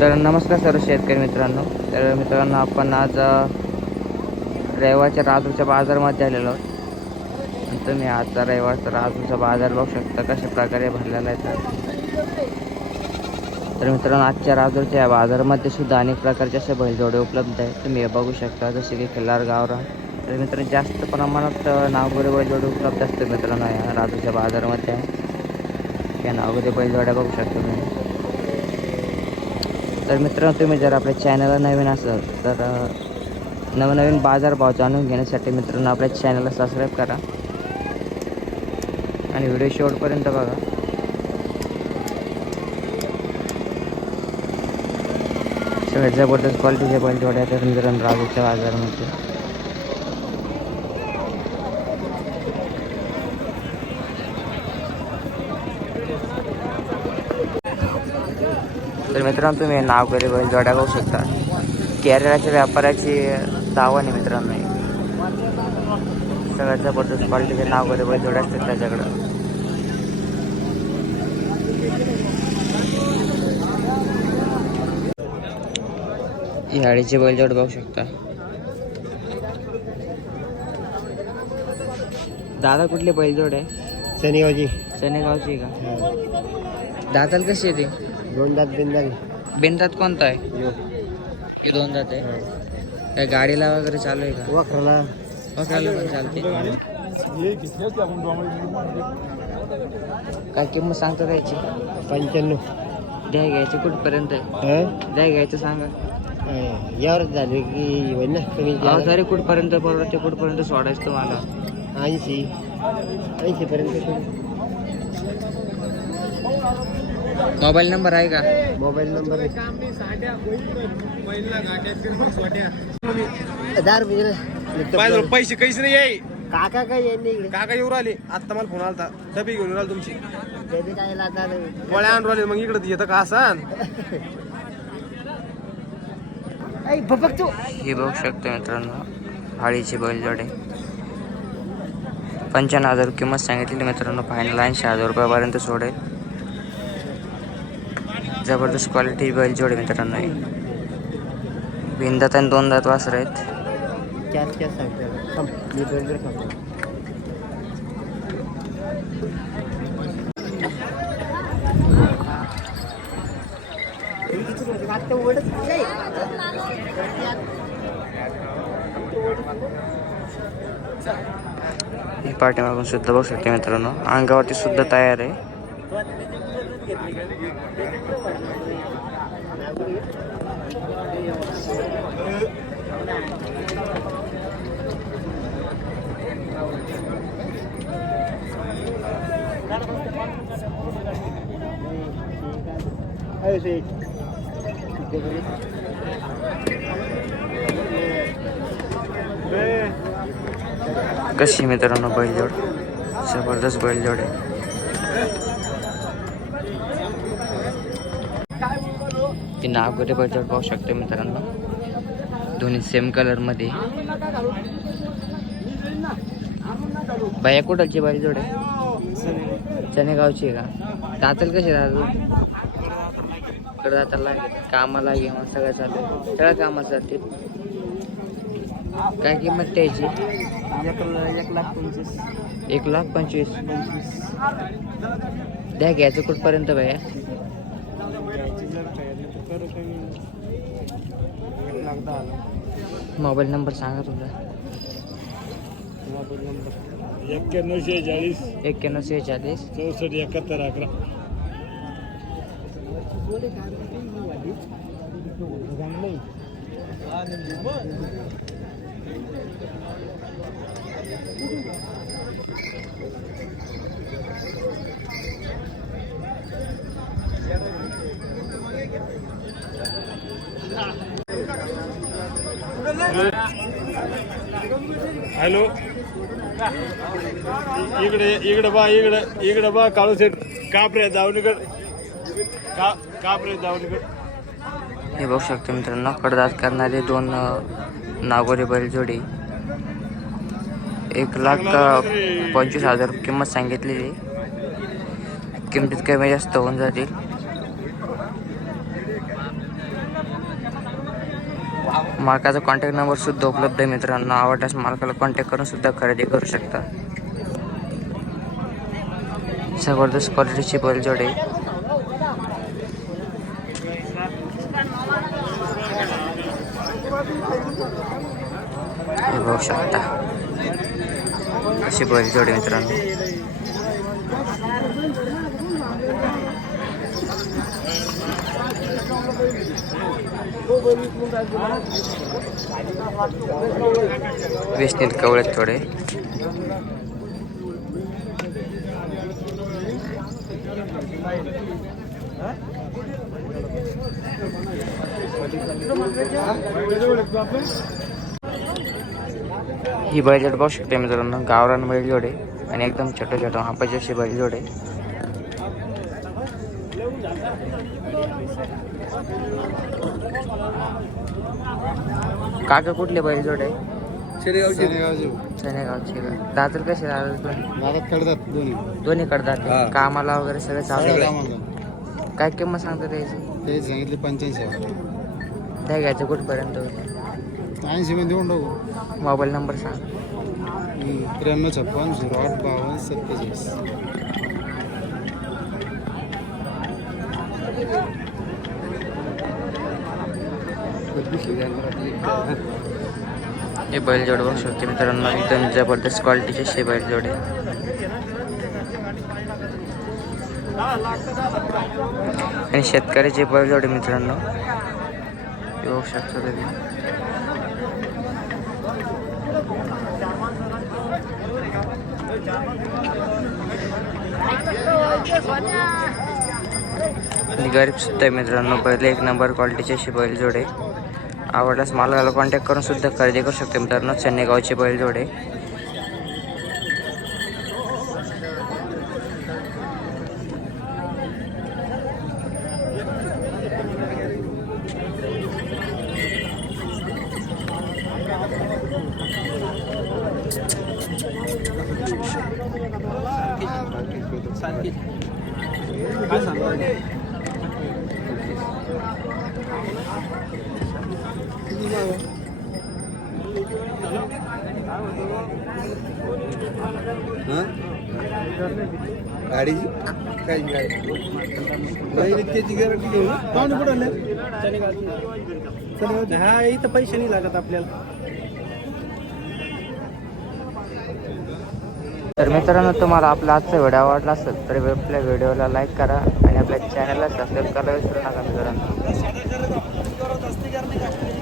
तर नमस्कार सर्व शेतकरी मित्रांनो. तर मित्रांनो आपण आज रविवारच्या राजूच्या बाजारामध्ये आलेलो आहोत. तुम्ही आजचा रविवारचा राजूचा बाजार बघू शकता कशा प्रकारे भरलेला आहे तर. तर मित्रांनो आजच्या राजूरच्या बाजारमध्ये बाजारामध्ये सुद्धा अनेक प्रकारचे असे बैलजोडे उपलब्ध आहेत. तुम्ही हे बघू शकता जसे की खिल्लार गावरा तर मित्रांनो जास्त प्रमाणात नागोरे बैलजोडे उपलब्ध असते मित्रांनो या राजूच्या बाजारामध्ये. या नागोरे बैलजोड्या बघू शकता तुम्ही. तर मित्रांनो तुम्ही जर आपल्या चॅनलला नवीन असाल तर नवनवीन बाजारभाव जाणून घेण्यासाठी मित्रांनो आपल्या चॅनलला सबस्क्राईब करा. आणि व्हिडिओ शेवटपर्यंत बघा. सगळ्यात जबरदस्त क्वालिटीचे क्वालिटी आहेत मित्रांनो राजूच्या बाजारामध्ये. मित्रांनो तुम्ही नाव करी बैल जोड्या बघू शकता. केरळाच्या व्यापाऱ्याची दावा नाही मित्रांनो. सगळ्यात जबरदस्त क्वालिटीचे नाव करी बैल जोड्या असतात त्याच्याकडं. याडीचे बैलजोड बघू शकता. दादा कुठले बैलजोड आहे? शनेगावची. आहे का? दाताल कशी आहे ती? दोन दात तीन दात बिनदात कोणता आहे? हे दोन दात आहे. काय गाडीला वगैरे चालू आहे का? वखराला. वगैरे पण चालते. काय किंमत सांगता द्यायची पंच्याण्णव. द्या घ्यायची कुठपर्यंत हं? द्या घ्यायचं सांगा. अं, यावरच झाले की होईल ना अहो तरी कुठपर्यंत परवडते कुठपर्यंत सोडायचं तुम्हाला? ऐंशी. ऐंशी पर्यंत मोबाईल नंबर आहे का? मोबाईल नंबर पाहिजे पैसे काहीच नाही आहे. काका काय यांनी इकडे? काका येऊ राहिले. आता मला फोन आलता. डबी घेऊन राहिले तुमची. त्याचे काय लागणार गोळ्या आणून राहिले मग इकडे येतं का असं बघ तू. हे बघू शकतो मित्रांनो हाळीचे बैलजोडे. पंच्याण्णव हजार किंमत सांगितलेली मित्रांनो फायनल ऐंशी हजार रुपयापर्यंत सोडेल. जबरदस्त क्वालिटी बैलजोडे मित्रांनो हे. भिंदात आणि दोन दात वासर आहेत. ही पाठीमागून सुद्धा बघू शकते मित्रांनो. अंगावरती सुद्धा तयार आहे. कशी मित्रांनो बैलजोड? जबरदस्त बैलजोड आहे. ती नागोरे बैलजोड पाहू शकते मित्रांनो. दोन्ही सेम कलरमध्ये बाया कुठलची बैलजोड आहे? चनेगावची आहे का? दातल कशी राहतो कडदाताला लागेल. कामाला घे मग सगळं चालू. सगळ्या कामात जाते काय किंमत द्यायची एक लाख पंचवीस. एक लाख पंचवीस द्या घ्यायचं कुठपर्यंत भैया? मोबाईल नंबर सांगा तुमचा. एक्क्याण्णव शेहेचाळीस एक्क्याण्णव सेहेचाळीस चौसष्ट एकाहत्तर अकरा. हॅलो. इकडे इकडे बा इकडे इकडे बा काळू सेट कापऱ्या इकडे का हे बघू शकतो मित्रांनो कडदात करणारे दोन नागोरे नागोरी बैलजोडी एक लाख पंचवीस हजार किंमत सांगितलेली. किमतीत कमी म्हणजे जास्त होऊन जातील. मालकाचा कॉन्टॅक्ट नंबर सुद्धा उपलब्ध आहे मित्रांनो. आवडल्यास मालकाला कॉन्टॅक्ट करून सुद्धा खरेदी करू शकता. जबरदस्त क्वालिटीची बैलजोडी हे बघू शकता. अशी बैलजोडी मित्रांनो. वेस्टील कवळेत थोडे. ही बैलजोड बघू शकते मित्रांनो. गावरान बैलजोड आहे आणि एकदम छोटं छोटं मापाची अशी बैलजोड. आहे काका कुठले बैलजोड? आहे दादर कसे दादर दोन्ही? दोन्ही. करतात हा. कामाला वगैरे सगळं चालू काय किंमत सांगता त्याची? सांगितले पंच्याऐंशी द्या घ्यायचं कुठपर्यंत होईल ऐंशी मध्ये देऊन टाकू. मोबाईल नंबर सांग. त्र्याण्णव छप्पन झिरो आठ बावन्न सत्तेचाळीस. हे बैलजोड बघू शकते मित्रांनो एकदम जबरदस्त क्वालिटीचे असे बैलजोड आणि शेतकऱ्याचे बैलजोड मित्रांनो. येऊ बघू शकता तुम्ही गरीब सुद्धा आहे मित्रांनो पहिले एक नंबर क्वालिटीचे असे बैल जोडे. आवडल्यास मालकाला कॉन्टॅक्ट करून सुद्धा खरेदी करू शकते मित्रांनो चन्नेगावचे बैल जोडे. गाडी? इतक्याची गॅरंटी घेऊ पाहुणे कुठं हा इथं पैसे नाही लागत आपल्याला. तर मित्रांनो तुम्हाला आपला आजचा व्हिडिओ आवडला असेल तर आपल्या व्हिडिओला लाईक करा आणि आपल्या चॅनलला सबस्क्राईब करायला विसरू नका मित्रांनो.